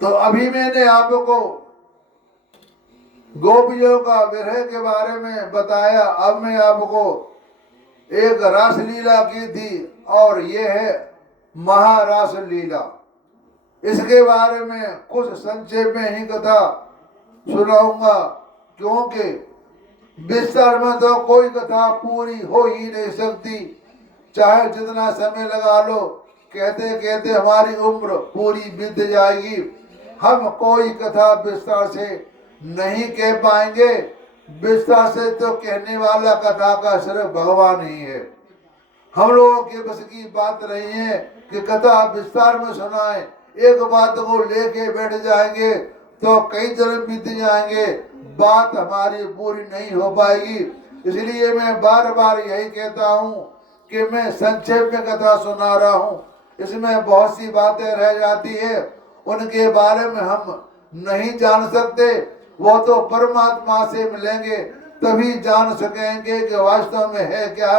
तो अभी मैंने आपको गोपियों का विरह के बारे में बताया। अब मैं आपको एक रासलीला की थी और ये है महारास लीला। इसके बारे में कुछ संक्षेप में ही कथा सुनाऊंगा, क्योंकि विस्तार में तो कोई कथा पूरी हो ही नहीं सकती, चाहे जितना समय लगा लो। कहते कहते हमारी उम्र पूरी बीत जाएगी। हम कोई कथा विस्तार से नहीं कह पाएंगे। विस्तार से तो कहने वाला कथा का सिर्फ भगवान ही है। हम लोगों के बस की बात नहीं है कि कथा विस्तार में सुनाएं। एक बात को लेके बैठ जाएंगे तो कई जन्म बीत जाएंगे, बात हमारी पूरी नहीं हो पाएगी। इसलिए मैं बार बार यही कहता हूँ कि मैं संक्षेप में कथा सुना रहा हूँ। इसमें बहुत सी बातें रह जाती है, उनके बारे में हम नहीं जान सकते। वो तो परमात्मा से मिलेंगे तभी जान सकेंगे कि वास्तव में है क्या।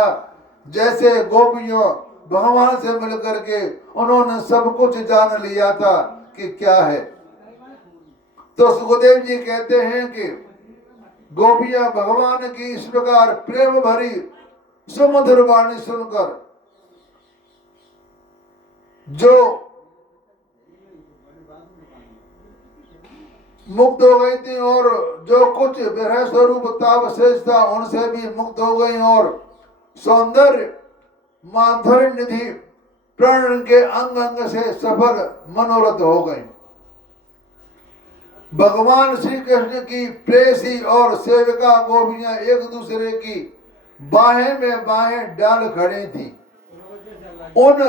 जैसे गोपियों भगवान से मिलकर के उन्होंने सब कुछ जान लिया था कि क्या है। तो सुखदेव जी कहते हैं कि गोपियां भगवान की इस प्रकार प्रेम भरी सुमधुर वाणी सुनकर जो मुक्त हो गई थी और जो कुछ विरह स्वरूप ताप शेष था उनसे भी मुक्त हो गई और सौंदर्य माधुर्य निधि प्रण के अंग अंग से सफल मनोरथ हो गई। भगवान श्री कृष्ण की प्रेसी और सेविका गोपियां एक दूसरे की बाहें में बाहें डाल खड़ी थी। उन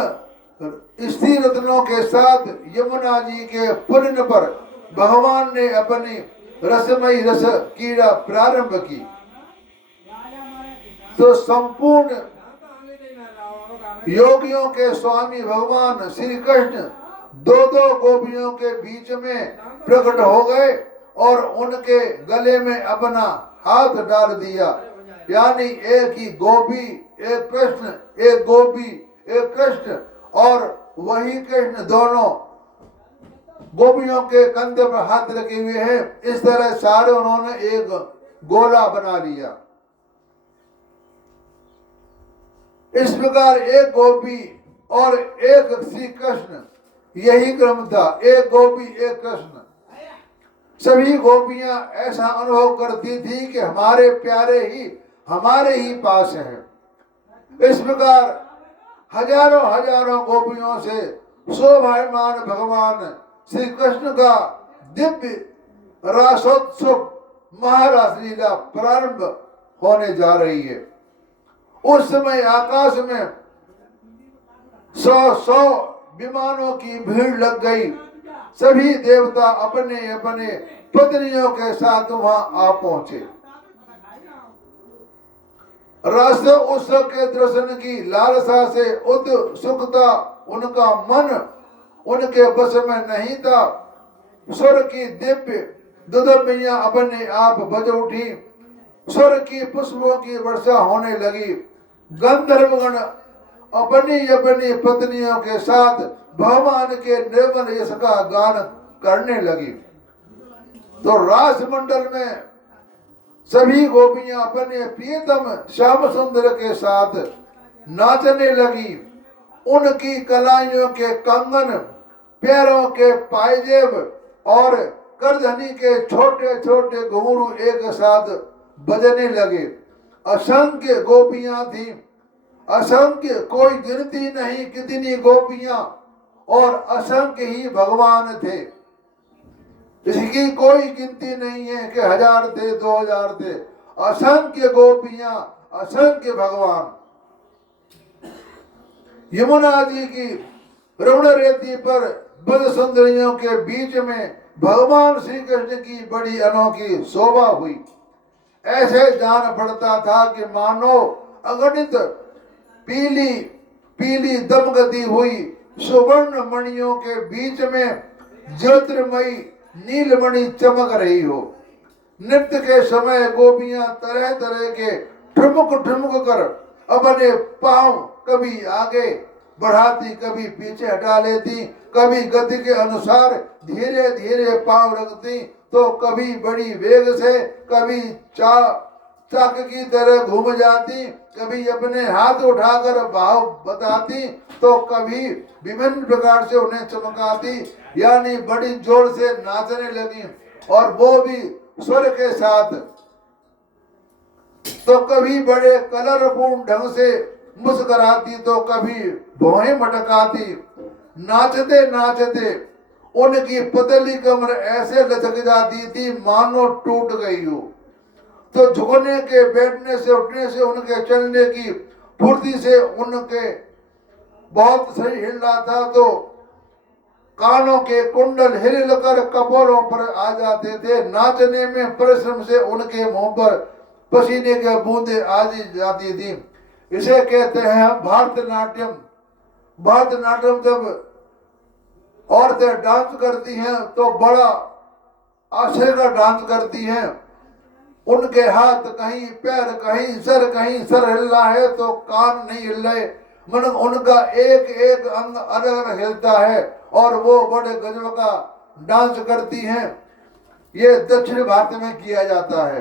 स्त्री रत्नों के साथ यमुना जी के पुलिन पर भगवान ने अपनी रसमयी रस क्रीड़ा प्रारंभ की। तो संपूर्ण योगियों के स्वामी भगवान श्री कृष्ण दो दो गोपियों के बीच में प्रकट हो गए और उनके गले में अपना हाथ डाल दिया। यानी एक ही गोपी एक कृष्ण, एक गोपी एक कृष्ण, और वही कृष्ण दोनों गोपियों के कंधे पर हाथ रखे हुए हैं। इस तरह सारे उन्होंने एक गोला बना लिया। इस प्रकार एक गोपी और एक श्री कृष्ण, यही क्रम था, एक गोपी एक कृष्ण। सभी गोपियां ऐसा अनुभव करती थी कि हमारे प्यारे ही हमारे ही पास हैं। इस प्रकार हजारों हजारों गोपियों से शोभायमान भगवान श्री कृष्ण का दिव्य रासोत्सव महारास लीला प्रारंभ होने जा रही है। उस समय आकाश में 100 विमानों की भीड़ लग गई। सभी देवता अपने अपने पत्नियों के साथ वहां आ पहुंचे। रस उत्सव के दर्शन की लालसा से उत्सुकता उनका मन उनके बस में नहीं था। स्वर की दिव्य दुदुम्बियां अपने आप बज उठी। स्वर की पुष्पों की वर्षा होने लगी। गंधर्वगण अपनी अपनी पत्नियों के साथ भगवान के निर्मल यश का गान करने लगी। तो रास मंडल में सभी गोपियां अपने प्रियतम श्याम सुंदर के साथ नाचने लगी। उनकी कलाइयों के कंगन, पैरों के पायजेब और करधनी के छोटे छोटे घुंघरू एक साथ बजने लगे। असंख्य गोपियां थी, असंख्य, कोई गिनती नहीं कितनी गोपियां, और असंख्य ही भगवान थे। इसकी कोई गिनती नहीं है कि 1000 थे 2000 थे। असंख्य गोपियां, असंख्य भगवान। यमुना जी की रमण रेती पर बद सुंदरियों के बीच में भगवान श्री कृष्ण की बड़ी अनोखी शोभा हुई। ऐसे जान पड़ता था कि मानो अगणित पीली पीली दमकती हुई सुवर्ण मणियों के बीच में ज्योतिर्मयी नीलमणि चमक रही हो। नृत्य के समय गोपियां तरह तरह के ठुमक ठुमक कर अपने पांव कभी आगे बढ़ाती, कभी पीछे हटा लेती, कभी गति के अनुसार धीरे धीरे पांव रखती, तो कभी बड़ी वेग से, कभी चाक की तरह घूम जाती, कभी अपने हाथ उठाकर भाव बताती, तो कभी विभिन्न प्रकार से उन्हें चमकाती, यानी बड़ी जोर से नाचने लगी, और वो भी स्वर के साथ। तो कभी बड़े कलरपूर्ण ढंग से मुस्कुराती, तो कभी भौहें मटकाती। नाचते नाचते उनकी पतली कमर ऐसे लचक जाती थी मानो टूट गई हो। तो झुकने के, बैठने से, उठने से, उनके चलने की फुर्ती से उनके बहुत सही हिल रहा था, तो कानों के कुंडल हिलकर कपोलों पर आ जाते थे। नाचने में परिश्रम से उनके मुंह पर पसीने की बूंदें आ जाती थी। इसे कहते हैं भारतनाट्यम। भारतनाट्यम जब औरतें डांस करती हैं तो बड़ा आशय का डांस करती हैं। उनके हाथ कहीं पैर, कहीं सर हिल रहा है तो कान नहीं हिल रहे, मतलब उनका एक एक अंग अलग अलग हिलता है और वो बड़े गजब का डांस करती हैं। ये दक्षिण भारत में किया जाता है।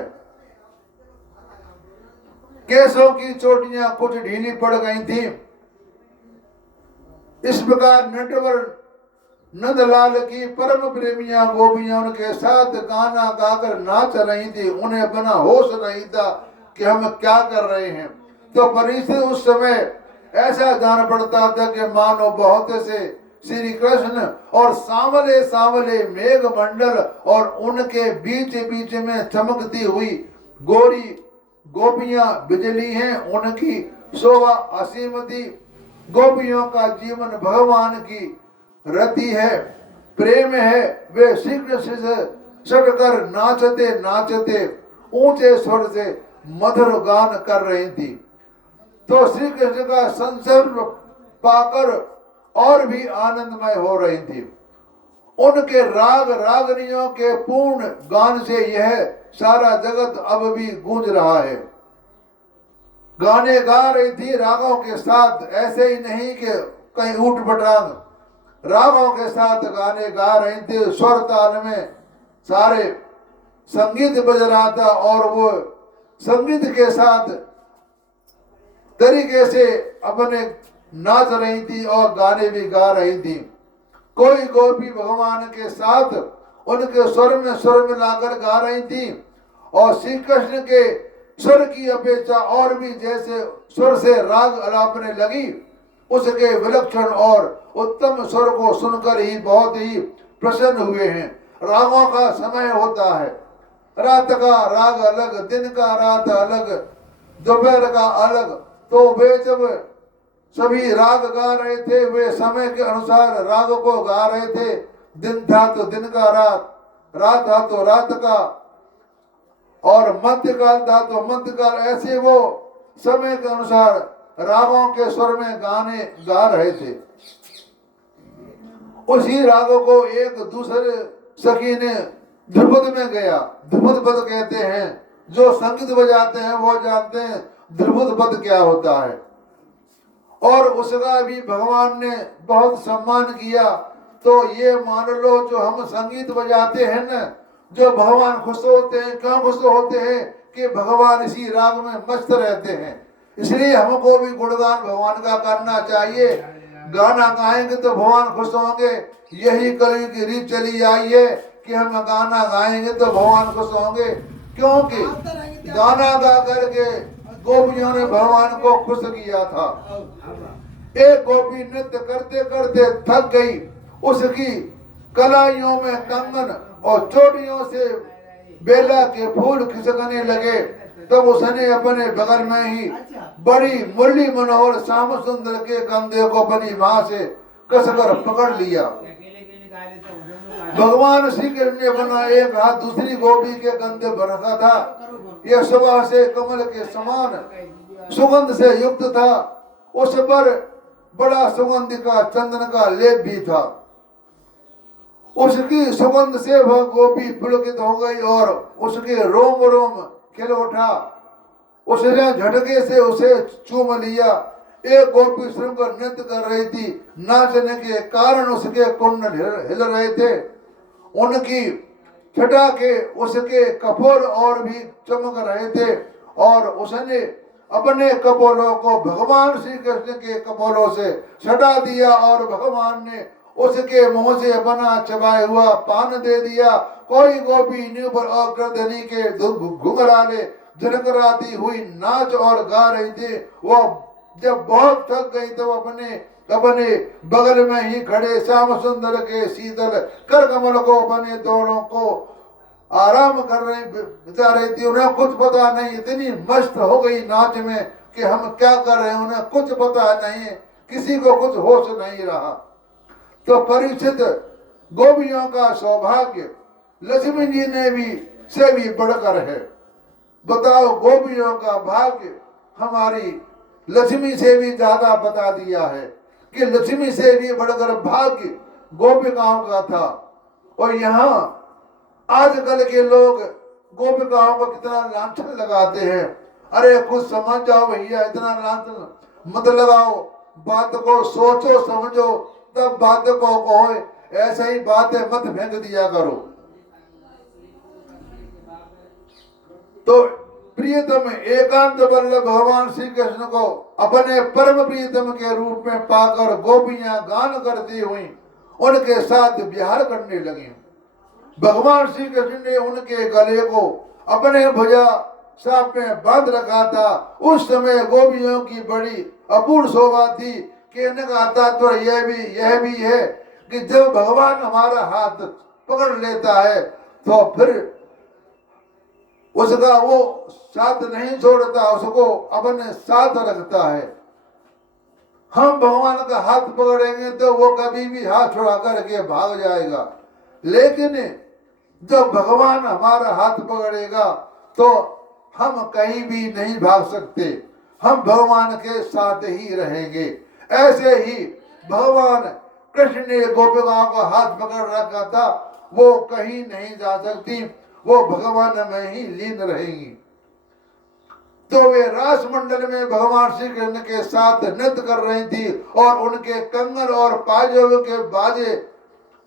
केसों की चोटियां कुछ ढीली पड़ गई थी। इस प्रकार नटवर नंदलाल की परम प्रेमियां गोपियां उनके साथ गाना गाकर नाच रही थी। उन्हें अपना होश नहीं था कि हम क्या कर रहे हैं। तो परिस्थिति उस समय ऐसा जान पड़ता था कि मानो बहुत से श्री कृष्ण और सांवले सांवले मेघ मंडल और उनके बीच बीच में चमकती हुई गोरी गोपियां बिजली हैं। उनकी शोभा असीम थी। गोपियों का जीवन भगवान की रति है, प्रेम है। वे श्री कृष्ण से सटकर नाचते नाचते ऊंचे स्वर से मधुर गान कर रही थी। तो श्री कृष्ण का संसर्ग पाकर और भी आनंदमय हो रही थी। उनके राग रागनियों के पूर्ण गान से यह सारा जगत अब भी गूंज रहा है। गाने गा रही थी रागों के साथ, ऐसे ही नहीं कि कहीं ऊट पटांग, रागों के साथ गाने गा रही थी। स्वर ताल में सारे संगीत बज रहा था और वो संगीत के साथ तरीके से अपने नाच रही थी और गाने भी गा रही थी। कोई गोपी भगवान के साथ उनके स्वर में लाकर गा रही थी और श्री कृष्ण के स्वर की अपेक्षा और भी जैसे स्वर से राग अलापने लगी, उसके विलक्षण और उत्तम स्वर को सुनकर ही बहुत ही प्रसन्न हुए हैं। रागों का समय होता है, रात का राग अलग, दिन का रात अलग, दोपहर का अलग। तो वे जब सभी राग गा रहे थे, वे समय के अनुसार राग को गा रहे थे। दिन था तो दिन का रात, रात था तो रात का, और मध्यकाल था तो मध्यकाल। ऐसे वो समय के अनुसार रागों के स्वर में गाने गा रहे थे। उसी रागों को एक दूसरे सखी ने ध्रुपद में गया। ध्रुपद पद कहते हैं, जो संगीत बजाते हैं वो जानते हैं ध्रुपद पद क्या होता है। और उसका भी भगवान ने बहुत सम्मान किया। तो ये मान लो जो हम संगीत बजाते हैं न, जो भगवान खुश होते हैं। क्यों खुश होते हैं? कि भगवान इसी राग में मस्त रहते हैं। इसलिए हमको भी गुणगान भगवान का करना चाहिए। गाना गाएंगे तो भगवान खुश होंगे। यही कलयुग की रीत चली आई है कि हम गाना गाएंगे तो भगवान खुश होंगे। क्योंकि गाना गा करके गोपियों ने भगवान को खुश किया था। एक गोपी नृत्य करते करते थक गई। उसकी कलाइयों में कंगन और चोटियों से बेला के फूल खिसकने लगे। तब उसने अपने बगल में ही बड़ी मुरली मनोहर श्याम सुंदर के कंधे को अपनी मां से कसकर पकड़ लिया। भगवान श्री कृष्ण ने अपना एक हाथ दूसरी गोपी के कंधे पर रखा था। यह सुबह से कमल के समान सुगंध से युक्त था। उस पर बड़ा सुगंध का चंदन का लेप भी था। उसकी सुगंध से वह गोपी पुलकित हो गई और उसके रोम रोम खिल उठा। उसने झटके से उसे चूम लिया। एक गोपी श्रृंगार नृत्य कर रही थी, नाचने के कारण उसके कुंडल हिल रहे थे, उनकी छटा के उसके कपोल और भी चमक रहे थे, और उसने अपने कपोलों को भगवान श्री कृष्ण के कपोलों से छटा दिया और भगवान ने उसके मुंह से अपना चबाया हुआ पान दे दिया। कोई गोपी न्यू पर अग्रधनी के घुंघराले झनकराती हुई नाच और गा रही थी। वो जब बहुत थक गई तो अपने अपने बगल में ही खड़े श्याम सुंदर के शीतल कर कमल को अपने दोनों को आराम कर रही बिता रही थी। उन्हें कुछ पता नहीं, इतनी मस्त हो गई नाच में कि हम क्या कर रहे हैं उन्हें कुछ पता नहीं, किसी को कुछ होश नहीं रहा। तो परीक्षित गोपियों का सौभाग्य लक्ष्मी जी ने भी से भी बढ़कर है। बताओ, गोपियों का भाग्य हमारी लक्ष्मी से भी ज्यादा बता दिया है कि लक्ष्मी से भी बढ़कर भाग्य गोपिकाओं का था। और यहाँ आजकल के लोग गोपिकाओं को कितना लांछन लगाते हैं। अरे कुछ समझ जाओ भैया, इतना लांछन मत लगाओ, बात को सोचो समझो तब बात को कहो, ऐसे ही बातें मत फेंक दिया करो। तो प्रियतम एकांत वल्लभ भगवान श्री कृष्ण को अपने परम प्रियतम के रूप में पाकर गोपियां गान करती हुई उनके साथ विहार करने लगी। भगवान श्री कृष्ण ने उनके गले को अपने भुजा साप में बांध रखा था। उस समय गोपियों की बड़ी अपूर्व शोभा थी। कहने का तात्पर्य यह भी है कि जब भगवान हमारा हाथ पकड़ लेता है तो फिर उसका वो साथ नहीं छोड़ता, उसको अपने साथ रखता है। हम भगवान का हाथ पकड़ेंगे तो वो कभी भी हाथ छुड़ा करके भाग जाएगा, लेकिन जब भगवान हमारा हाथ पकड़ेगा तो हम कहीं भी नहीं भाग सकते, हम भगवान के साथ ही रहेंगे। ऐसे ही भगवान कृष्ण ने गोपिकाओं का हाथ पकड़ रखा था, वो कहीं नहीं जा सकती, वो भगवान में ही लीन रहेंगी। तो वे रास मंडल में भगवान श्री कृष्ण के साथ नृत्य कर रही थी और उनके कंगन और पायजों के बाजे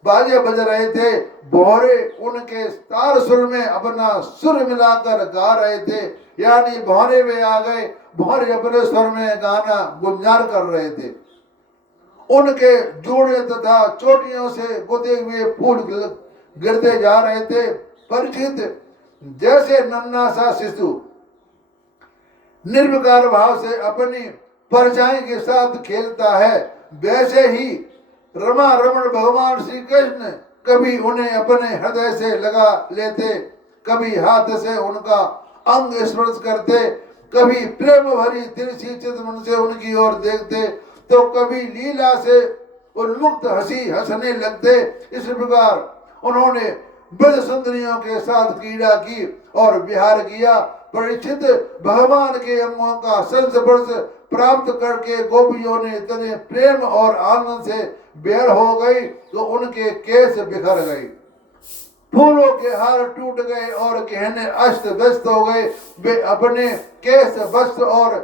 बज रहे थे। भौरे उनके तार सुर में अपना सुर मिलाकर गा रहे थे, यानी भौरे में आ गए, भौरे अपने स्वर में गाना गुंजार कर रहे थे। उनके जोड़े तथा चोटियों से गुदे हुए फूल गिरते जा रहे थे। परिचित जैसे नन्हा सा शिशु निर्विकार भाव से अपनी परछाई के साथ खेलता है, वैसे ही रमा रमण भगवान श्री कृष्ण कभी उन्हें अपने हृदय से लगा लेते, कभी हाथ से उनका अंग स्पर्श करते, कभी प्रेम भरी तिरछी चितमन से उनकी ओर देखते, तो कभी लीला से उन्मुक्त हंसी हंसने लगते। इस प्रकार उन्होंने ब्रज सुंदरियों के साथ क्रीड़ा की और विहार किया। परीक्षित भगवान के अंगों का संस्पर्श प्राप्त करके गोपियों ने इतने प्रेम और आनंद से बेर हो गई तो उनके केस बिखर गए, फूलों के हार टूट गए और गहने अस्त व्यस्त हो गए। वे अपने केस वस्त्र और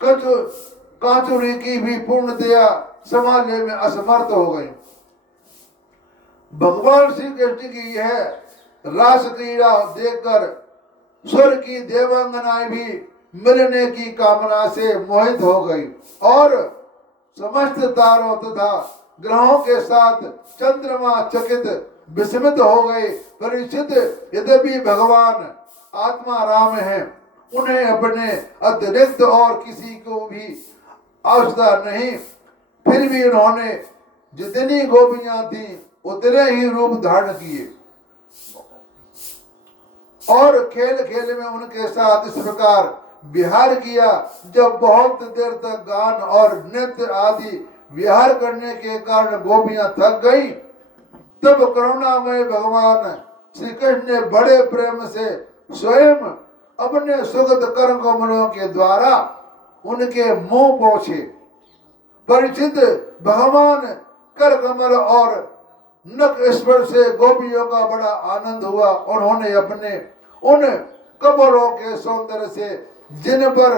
कांचुरी की भी पूर्णतया संभालने में असमर्थ हो गए। भगवान श्री कृष्ण की यह रास क्रीड़ा देखकर स्वर की देवांगनाएं भी मिलने की कामना से मोहित हो गई और समस्त तारों तथा ग्रहों के साथ चंद्रमा चकित विस्मित हो गए। परीक्षित यद्यपि भगवान आत्मा राम है, उन्हें अपने अतिरिक्त और किसी को भी आवश्यकता नहीं, फिर भी उन्होंने जितनी गोपियां थी उतने ही रूप धारण किए और खेल खेल में उनके साथ इस प्रकार विहार किया। जब बहुत देर तक गान और नृत्य आदि विहार करने के कारण गोपियां थक गई, तब करुणामय भगवान श्री कृष्ण ने बड़े प्रेम से स्वयं अपने सुगंध कर कमलों के द्वारा उनके मुंह पहुंचे। परिचित भगवान कर कमल और नख स्पर्श से गोपियों का बड़ा आनंद हुआ। उन्होंने अपने उन कमलों के सौंदर्य से, जिन पर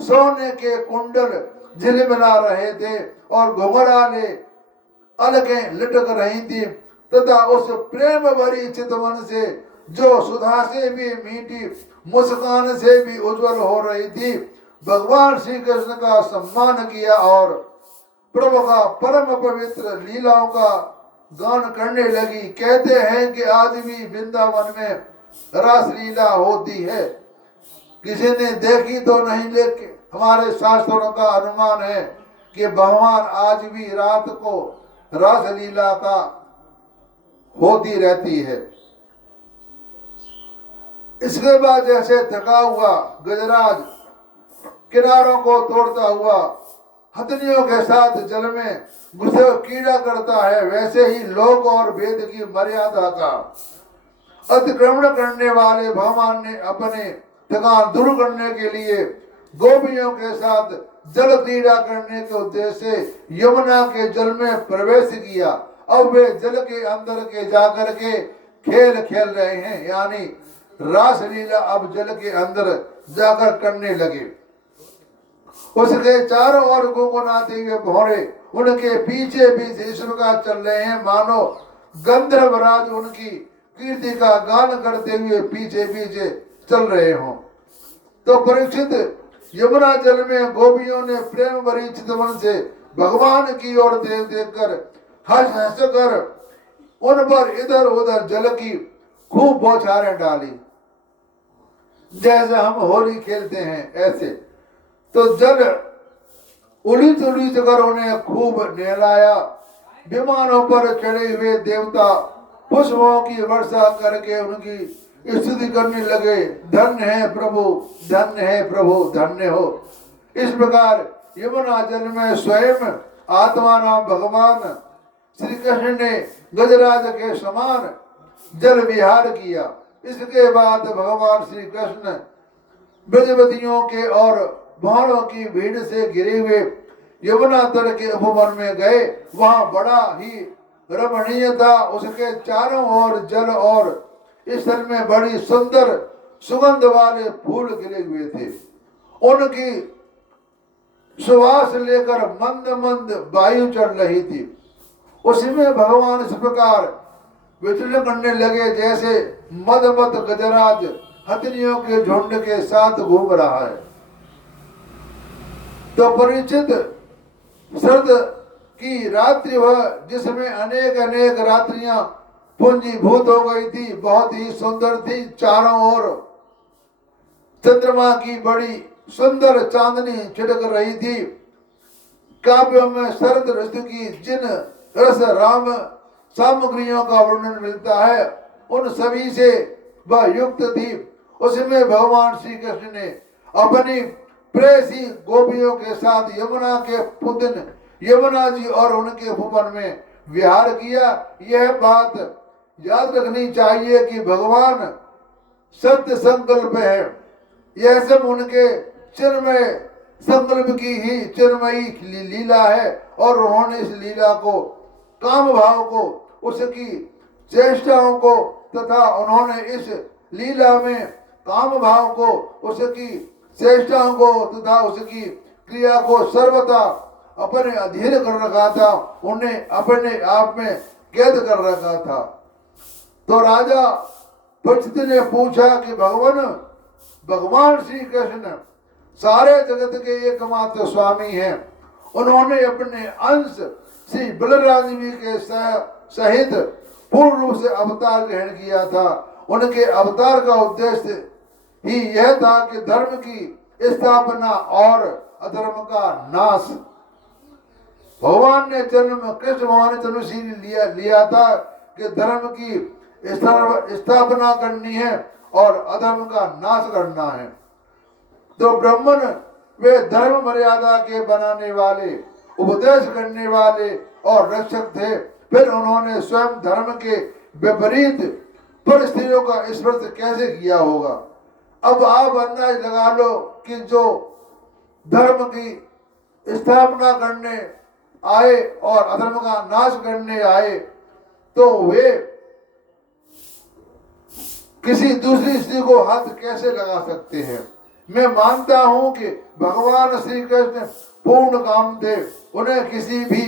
सोने के कुंडल झिलमिला रहे थे और घुंघराले अलगें लटक रही थी, तथा उस प्रेम भरी चितवन से जो सुधा से भी मीठी, मुस्कान से भी उज्जवल हो रही थी, भगवान श्री कृष्ण का सम्मान किया और प्रभु का परम पवित्र लीलाओं का गान करने लगी। कहते हैं कि आज भी वृंदावन में रास लीला होती है। किसी ने देखी तो नहीं, लेकिन हमारे शास्त्रों का अनुमान है कि भगवान आज भी रात को रास लीला का होती रहती है। इसके बाद जैसे थका हुआ गजराज किनारों को तोड़ता हुआ हथनियों के साथ जल में घुसे कीड़ा करता है, वैसे ही लोक और वेद की मर्यादा का अतिक्रमण करने वाले भगवान ने अपने थकान दूर करने के लिए गोपियों के साथ जल क्रीड़ा करने के उद्देश्य से यमुना के जल में प्रवेश किया। अब वे जल के अंदर के जाकर के खेल खेल रहे हैं, यानी रास लीला अब जल के अंदर जाकर करने लगे। उसके चारों ओर गुनगुनाते हुए भौरे उनके पीछे पीछे ईश्वर चल रहे हैं, मानो गंधर्वराज उनकी कीर्ति का गान करते हुए पीछे पीछे चल रहे हों। तो परीक्षित यमुना जल में गोपियों ने प्रेम भरी चितवन से भगवान की ओर देख देख कर हंस हंस कर उन पर इधर उधर जल की खूब बौछारें डाली, जैसे हम होली खेलते हैं ऐसे। तो जल उड़ीच उड़ीच कर उन्हें खूब नहलाया। विमानों पर चढ़े हुए देवता पुष्पों की वर्षा करके उनकी स्तुति करने लगे। धन्य है प्रभु, धन्य है प्रभु, धन्य हो। इस प्रकार यमुना जल में स्वयं आत्मा नाम भगवान श्री कृष्ण ने गजराज के समान जल विहार किया। इसके बाद भगवान श्री कृष्ण ब्रजवतियों के और भाणों की भीड़ से घिरे हुए यमुना तट के उपवन में गए। वहां बड़ा ही रमणीय था। उसके चारों ओर जल और स्थल में बड़ी सुंदर सुगंध वाले फूल खिले हुए थे। उनकी सुवास लेकर मंद मंद वायु चढ़ रही थी। उसी में भगवान इस प्रकार विचरण करने लगे जैसे मद गजराज हथनियों के झुंड के साथ घूम रहा है। तो परिचित शरद की रात्रि वह जिसमें अनेक अनेक रात्रियां पूंजीभूत हो गई थी, बहुत ही सुंदर थी। चारों ओर चंद्रमा की बड़ी सुंदर चांदनी छिड़क रही थी। काव्यों में शरद ऋतु की जिन रस राम सामग्रियों का वर्णन मिलता है, उन सभी से वह युक्त थी। उसमें भगवान श्री कृष्ण ने अपनी प्रेसी गोपियों के साथ यमुना के पुत्र यमुना जी और उनके भुवन में विहार किया। यह बात याद रखनी चाहिए कि भगवान सत्य संकल्प है। यह सब उनके चिन्मय संकल्प की ही चिन्मयी लीला है और उन्होंने इस लीला को, काम भाव को, उसकी चेष्टाओं को तथा उन्होंने इस लीला में काम भाव को, उसकी चेष्टाओं को तथा उसकी क्रिया को सर्वथा अपने अधीन कर रखा था। उन्हें अपने आप में कैद कर रखा था। तो राजा परीक्षित ने पूछा कि भगवान श्री कृष्ण सारे जगत के एकमात्र स्वामी हैं। उन्होंने अपने अंश श्री बलराम जी के सहित पूर्ण रूप से अवतार ग्रहण किया था। उनके अवतार का उद्देश्य ही यह था कि धर्म की स्थापना और अधर्म का नाश। भगवान ने जन्म, कृष्ण भगवान ने जन्म लिया था कि धर्म की स्थापना करनी है और अधर्म का नाश करना है। तो ब्राह्मण वे धर्म मर्यादा के बनाने वाले, उपदेश करने वाले और रक्षक थे। फिर उन्होंने स्वयं धर्म के विपरीत परिस्थितियों का स्पर्श कैसे किया होगा। अब आप अंदाज लगा लो कि जो धर्म की स्थापना करने आए और अधर्म का नाश करने आए, तो वे किसी दूसरी स्त्री को हाथ कैसे लगा सकते हैं। मैं मानता हूं कि भगवान श्री कृष्ण पूर्ण काम थे, उन्हें किसी भी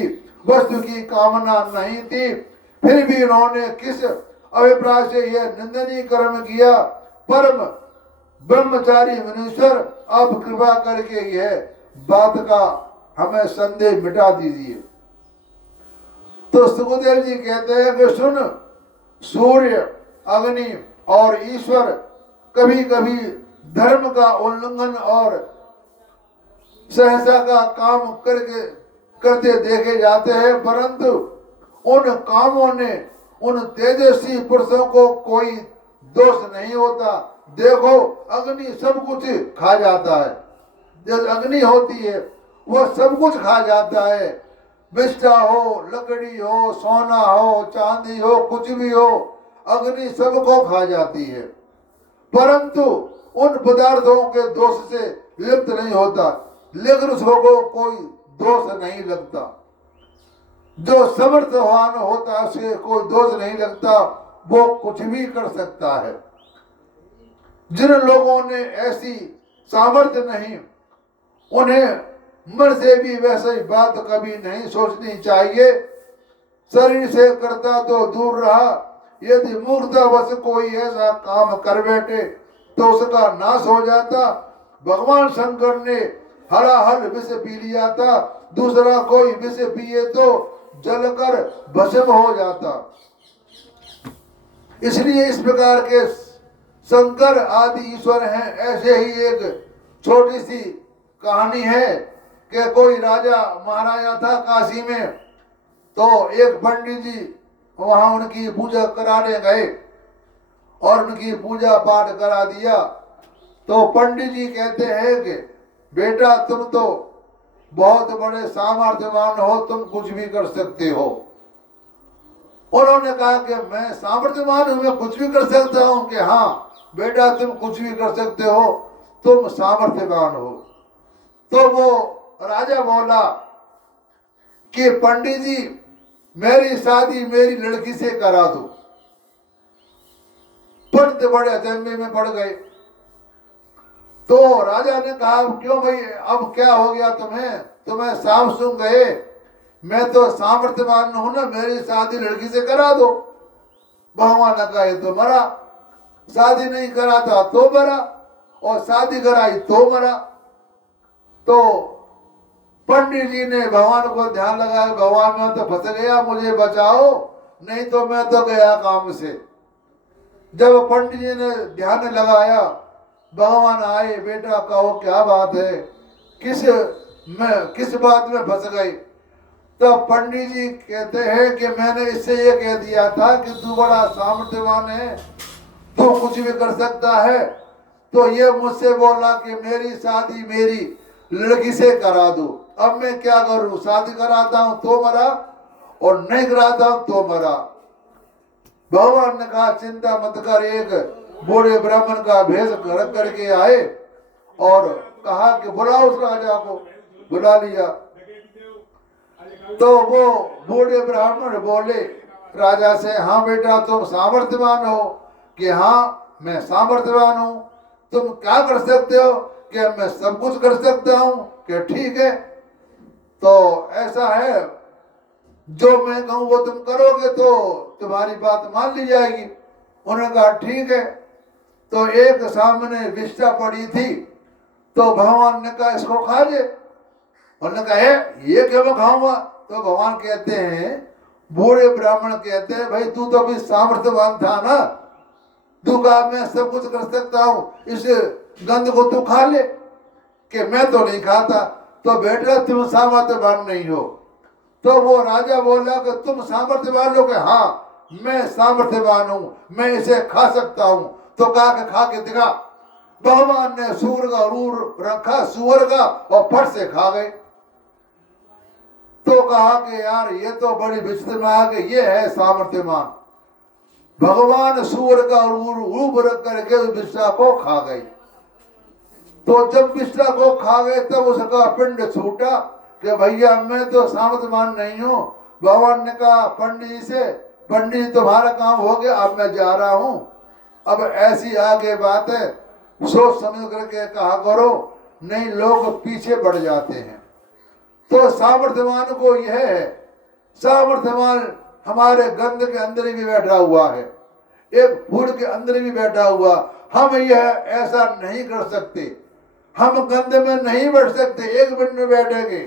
वस्तु की कामना नहीं थी, फिर भी उन्होंने किस अभिप्राय से यह निंदनीय कर्म किया। परम ब्रह्मचारी मनुष्य, आप कृपा करके यह बात का हमें संदेह मिटा दीजिए। तो सुखदेव जी कहते हैं कि सुन, सूर्य, अग्नि और ईश्वर कभी कभी धर्म का उल्लंघन और सहसा का काम करते देखे जाते हैं, परंतु उन कामों ने उन तेजस्वी पुरुषों को कोई दोष नहीं होता। देखो, अग्नि सब कुछ खा जाता है, जब अग्नि होती है वह सब कुछ खा जाता है, बिस्टा हो, लकड़ी हो, सोना हो, चांदी हो, कुछ भी हो, अग्नि सबको खा जाती है, परंतु उन पदार्थों के दोष से लिप्त नहीं होता, लेकिन उसको कोई दोष नहीं लगता। जो समर्थवान होता है उसे कोई दोष नहीं लगता, वो कुछ भी कर सकता है। जिन लोगों ने ऐसी सामर्थ्य नहीं, उन्हें मन से भी वैसी बात कभी नहीं सोचनी चाहिए। शरीर से करता तो दूर रहा, यदि मूर्खतावश कोई ऐसा काम कर बैठे तो उसका नाश हो जाता। भगवान शंकर ने हरा हल विष पी लिया था, दूसरा कोई विष पिए तो जलकर भस्म हो जाता। इसलिए इस प्रकार के शंकर आदि ईश्वर हैं। ऐसे ही एक छोटी सी कहानी है कि कोई राजा महाराजा था काशी में, तो एक पंडित जी वहां उनकी पूजा कराने गए और उनकी पूजा पाठ करा दिया। तो पंडित जी कहते हैं कि बेटा, तुम तो बहुत बड़े सामर्थ्यवान हो, तुम कुछ भी कर सकते हो। उन्होंने कहा कि मैं सामर्थ्यवान हूं, मैं कुछ भी कर सकता हूं। कि हाँ बेटा, तुम कुछ भी कर सकते हो, तुम सामर्थ्यवान हो। तो वो राजा बोला कि पंडित जी, मेरी शादी मेरी लड़की से करा दो। पंडित बड़े अचंभे में पड़ गए। तो राजा ने कहा, क्यों भाई, अब क्या हो गया तुम्हें? तुम्हें साम सुन गए? मैं तो सामर्थ्यवान हूं ना, मेरी शादी लड़की से करा दो। भगवान ने कहा, ये तो मरा, शादी नहीं कराता तो मरा, और शादी कराई तो मरा। तो पंडित जी ने भगवान को ध्यान लगाया, भगवान मैं तो फंस गया, मुझे बचाओ, नहीं तो मैं तो गया काम से। जब पंडित जी ने ध्यान लगाया, भगवान आए, बेटा कहो क्या बात है, किस बात में फंस गई? तो पंडित जी कहते हैं कि मैंने इससे ये कह दिया था कि तू बड़ा सामर्थ्यवान है, तू कुछ भी कर सकता है। तो ये मुझसे बोला कि मेरी शादी मेरी लड़की से करा दो। अब मैं क्या करूं? शादी कराता हूं तो मरा, और नहीं कराता हूं तो मरा। भगवान ने कहा, चिंता मत कर। एक बूढ़े ब्राह्मण का भेष रख करके आए और कहा कि बुलाओ उस राजा को। बुला लिया। तो वो बूढ़े ब्राह्मण बोले राजा से, हाँ बेटा, तुम सामर्थ्यवान हो? कि हाँ मैं सामर्थ्यवान हूं। तुम क्या कर सकते हो? कि मैं सब कुछ कर सकता हूं। कि ठीक है, तो ऐसा है, जो मैं कहूं वो तुम करोगे तो तुम्हारी बात मान ली जाएगी। उन्होंने कहा ठीक है। तो एक सामने विष्टा पड़ी थी, तो भगवान ने कहा इसको खा ले। उन्होंने कहा ये क्या मैं खाऊंगा? तो भगवान कहते हैं, बूढ़े ब्राह्मण कहते हैं, भाई तू तो अभी सामर्थ्यवान था ना, तू कहा मैं सब कुछ कर सकता हूं, इस गंध को तू खा ले। कि मैं तो नहीं खाता। तो बेटा तुम सामर्थ्यवान नहीं हो। तो वो राजा बोला कि तुम सामर्थ्यवान हो? कि हाँ मैं सामर्थ्यवान हूं, मैं इसे खा सकता हूं। तो कहा कि खा के दिखा। भगवान ने सूर का रूप रखा, सुअर का, और फट से खा गए। तो कहा कि यार ये तो बड़ी विचित्र बात है, ये है सामर्थ्यवान। भगवान सूअर का रूप रख करके उस विष्टा को खा गई। तो जब विष्टा को खा गए तब उसका पिंड छूटा कि भैया मैं तो सामर्थ्यवान नहीं हूं। भगवान ने कहा पंडित जी से, पंडित जी तुम्हारा काम हो गया, अब मैं जा रहा हूं। अब ऐसी आगे बात है, सोच समझ करके कहा करो, नहीं लोग पीछे बढ़ जाते हैं। तो सामर्थ्यवान को यह है, सामर्थ्यवान हमारे गंध के अंदर भी बैठा हुआ है, एक फूल के अंदर भी बैठा हुआ। हम यह ऐसा नहीं कर सकते, हम गंध में नहीं बैठ सकते। एक मिनट में बैठेंगे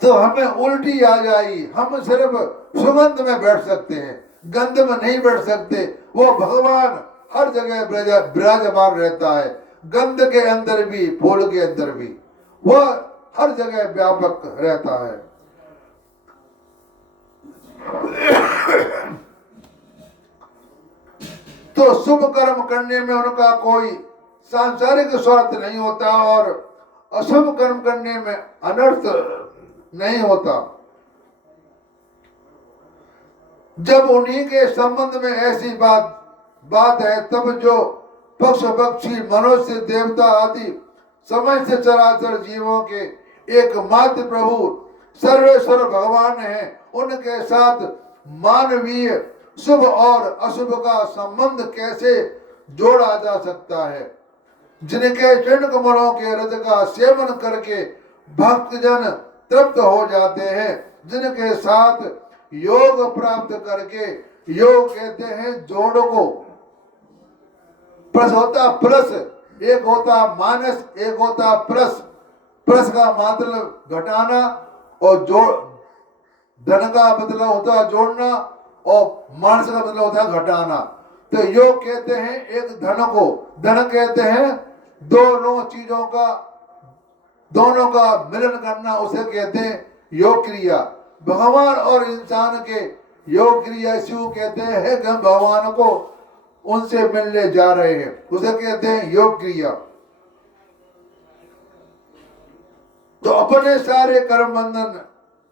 तो हमें उल्टी आ जाएगी। हम सिर्फ सुगंध में बैठ सकते हैं, गंध में नहीं बैठ सकते। वो भगवान हर जगह विराजमान रहता है, गंध के अंदर भी फूल के अंदर भी, वह हर जगह व्यापक रहता है। तो शुभ कर्म करने में उनका कोई सांसारिक स्वार्थ नहीं होता और अशुभ कर्म करने में अनर्थ नहीं होता। जब उन्हीं के संबंध में ऐसी बात है, तब जो पशु पक्षी मनुष्य देवता आदि समस्त चराचर जीवों के एकमात्र प्रभु सर्वेश्वर भगवान है, उनके साथ मानवीय शुभ और अशुभ का संबंध कैसे जोड़ा जा सकता है। जिनके चरण कमलों के रज का सेवन करके भक्तजन तृप्त हो जाते हैं, जिनके साथ योग प्राप्त करके, योग कहते हैं जोड़ को, प्लस होता प्लस, एक होता माइनस, एक होता प्लस। प्लस का मतलब घटाना और जोड़, धन का मतलब होता है जोड़ना और मानस का मतलब होता है घटाना। तो योग कहते हैं एक धन को, धन कहते हैं दोनों चीजों का, दोनों का मिलन करना, उसे कहते हैं योग क्रिया। भगवान और इंसान के योग क्रिया शिव कहते हैं कि हम भगवान को उनसे मिलने जा रहे हैं, उसे कहते हैं योग क्रिया। तो अपने सारे कर्म बंधन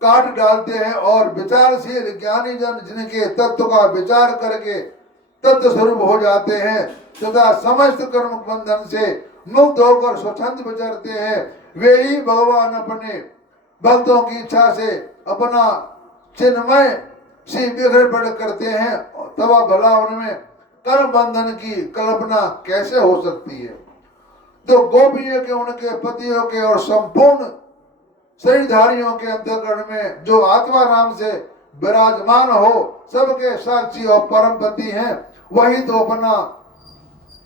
काट डालते हैं और विचारशील ज्ञानी जन जिनके तत्व का विचार करके तत्व स्वरूप हो जाते हैं तथा समस्त कर्म बंधन से मुक्त होकर स्वतंत्र विचरते हैं, वे ही भगवान अपने भक्तों की इच्छा से अपना चिन्मय से विग्रह करते हैं। तब भला उनमें कर्म बंधन की कल्पना कैसे हो सकती है। तो गोपियों के, उनके पतियों के और संपूर्ण शरीरधारियों के अंतःकरण में जो आत्मा नाम से विराजमान हो, सबके साक्षी और परम पति हैं, वही तो अपना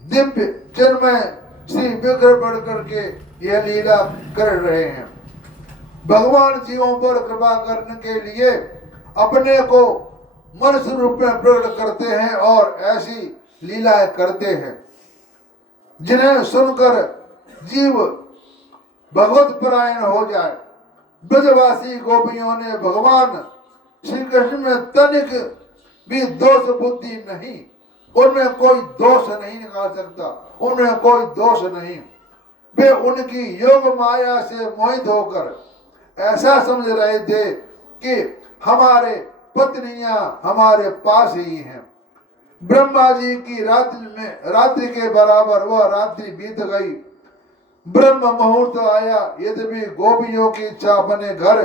दिव्य चिन्मय श्री विग्रह करके यह लीला कर रहे हैं। भगवान जीवों पर कृपा करने के लिए अपने को मनुष्य रूप में प्रकट करते हैं और ऐसी लीलाएं करते हैं जिन्हें सुनकर जीव भगवत परायण हो जाए। ब्रजवासी गोपियों ने भगवान श्री कृष्ण में तनिक भी दोष बुद्धि नहीं, उनमें कोई दोष नहीं निकाल सकता, उनमें कोई दोष नहीं। वे उनकी योग माया से मोहित होकर ऐसा समझ रहे थे कि हमारे पत्नियां हमारे पास ही हैं। ब्रह्मा जी की रात्रि के बराबर वह रात्रि बीत गई, ब्रह्म मुहूर्त आया। यद्यपि गोपियों की इच्छा अपने घर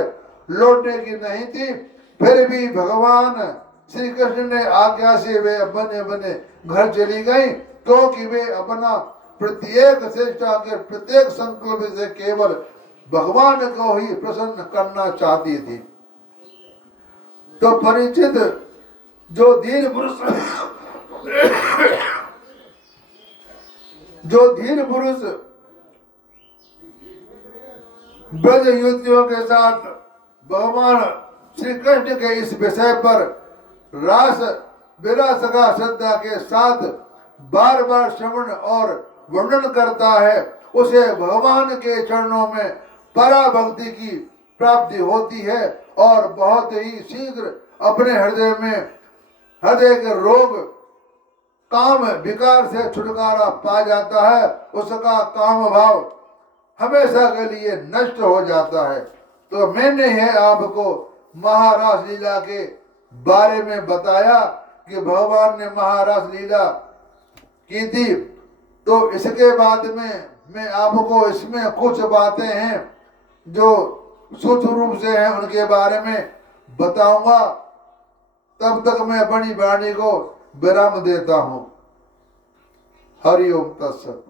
लौटने की नहीं थी, फिर भी भगवान श्री कृष्ण ने आज्ञा से वे बने बने घर चली गई, क्योंकि वे अपना प्रत्येक चेष्टा के प्रत्येक संकल्प से केवल भगवान को ही प्रसन्न करना चाहती थी। तो परिचित जो धीर पुरुष ब्रज युवतियों के साथ भगवान श्री कृष्ण के इस विषय पर रास विलास का श्रद्धा के साथ बार बार श्रवण और वर्णन करता है, उसे भगवान के चरणों में पराभक्ति की प्राप्ति होती है और बहुत ही शीघ्र अपने हृदय के रोग काम विकार से छुटकारा पा जाता है। उसका काम भाव हमेशा के लिए नष्ट हो जाता है। तो मैंने है आपको महारास लीला के बारे में बताया कि भगवान ने महारास लीला की थी। तो इसके बाद में मैं आपको इसमें कुछ बातें हैं जो सूक्ष्म रूप से हैं, उनके बारे में बताऊंगा। तब तक मैं अपनी वाणी को विराम देता हूं। हरि ओम तत्सत।